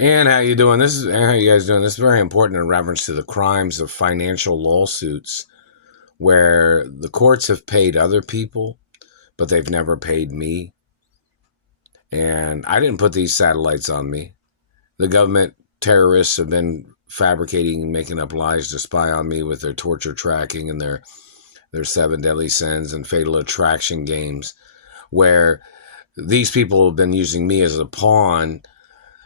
And how you doing? How you guys doing? This is very important in reference to the crimes of financial lawsuits where the courts have paid other people, but they've never paid me. And I didn't put these satellites on me. The government terrorists have been fabricating and making up lies to spy on me with their torture tracking and their seven deadly sins and fatal attraction games, where these people have been using me as a pawn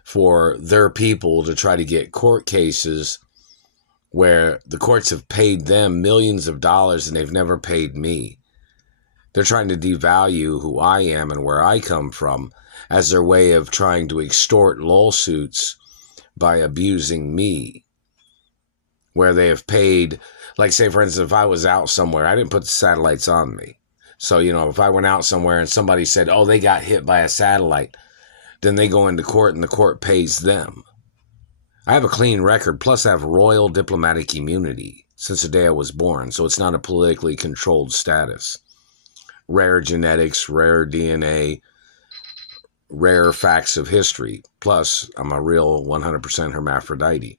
for their people to try to get court cases where the courts have paid them millions of dollars and they've never paid me. They're trying to devalue who I am and where I come from as their way of trying to extort lawsuits by abusing me, where they have paid, like say for instance, if I was out somewhere, I didn't put the satellites on me. So, if I went out somewhere and somebody said, oh, they got hit by a satellite, then they go into court and the court pays them. I have a clean record, plus I have royal diplomatic immunity since the day I was born, so it's not a politically controlled status. Rare genetics, rare DNA, rare facts of history, plus I'm a real 100% hermaphrodite.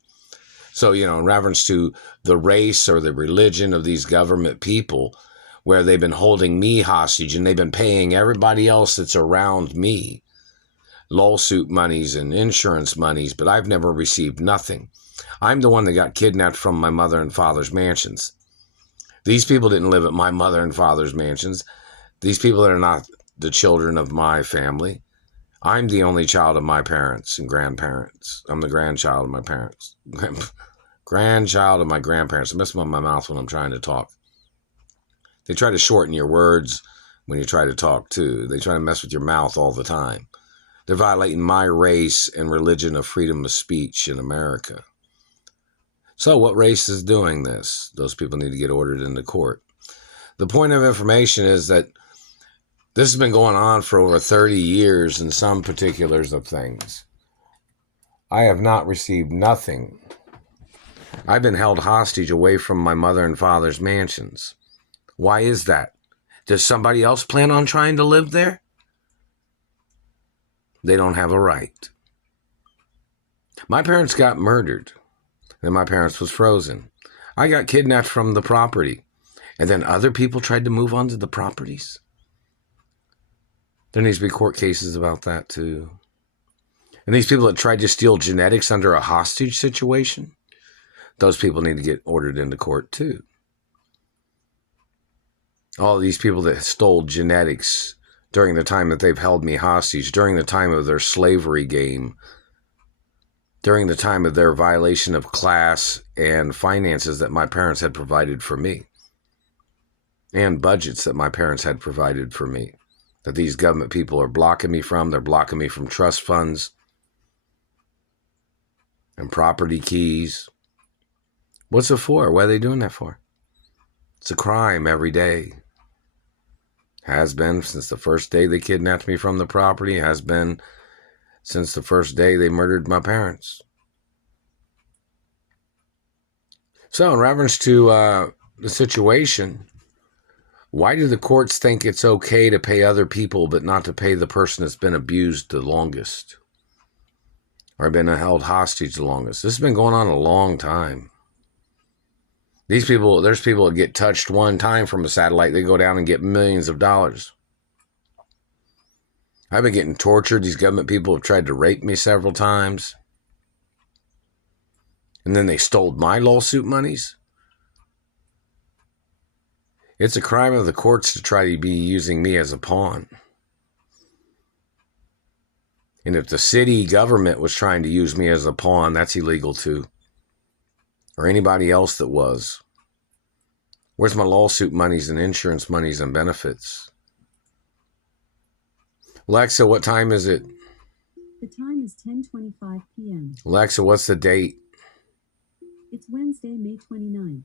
So, in reference to the race or the religion of these government people, where they've been holding me hostage and they've been paying everybody else that's around me lawsuit monies and insurance monies, but I've never received nothing. I'm the one that got kidnapped from my mother and father's mansions. These people didn't live at my mother and father's mansions. These people are not the children of my family. I'm the only child of my parents and grandparents. I'm the grandchild of my parents. Grandchild of my grandparents. I mess with my mouth when I'm trying to talk. They try to shorten your words when you try to talk too. They try to mess with your mouth all the time. They're violating my race and religion of freedom of speech in America. So what race is doing this? Those people need to get ordered into court. The point of information is that this has been going on for over 30 years in some particulars of things. I have not received nothing. I've been held hostage away from my mother and father's mansions. Why is that? Does somebody else plan on trying to live there? They don't have a right. My parents got murdered, and my parents was frozen. I got kidnapped from the property, and then other people tried to move onto the properties. There needs to be court cases about that too. And these people that tried to steal genetics under a hostage situation, those people need to get ordered into court too. All these people that stole genetics during the time that they've held me hostage, during the time of their slavery game, during the time of their violation of class and finances that my parents had provided for me, and budgets that my parents had provided for me, that these government people are blocking me from. They're blocking me from trust funds and property keys. What's it for? What are they doing that for? It's a crime every day. Has been since the first day they kidnapped me from the property. Has been since the first day they murdered my parents. So in reference to the situation, why do the courts think it's okay to pay other people but not to pay the person that's been abused the longest or been held hostage the longest? This has been going on a long time. These people, there's people that get touched one time from a satellite, they go down and get millions of dollars. I've been getting tortured. These government people have tried to rape me several times. And then they stole my lawsuit monies. It's a crime of the courts to try to be using me as a pawn. And if the city government was trying to use me as a pawn, that's illegal too. Or anybody else that was. Where's my lawsuit monies and insurance monies and benefits? Alexa, what time is it? The time is 10:25 p.m. Alexa, what's the date? It's Wednesday, May 29th.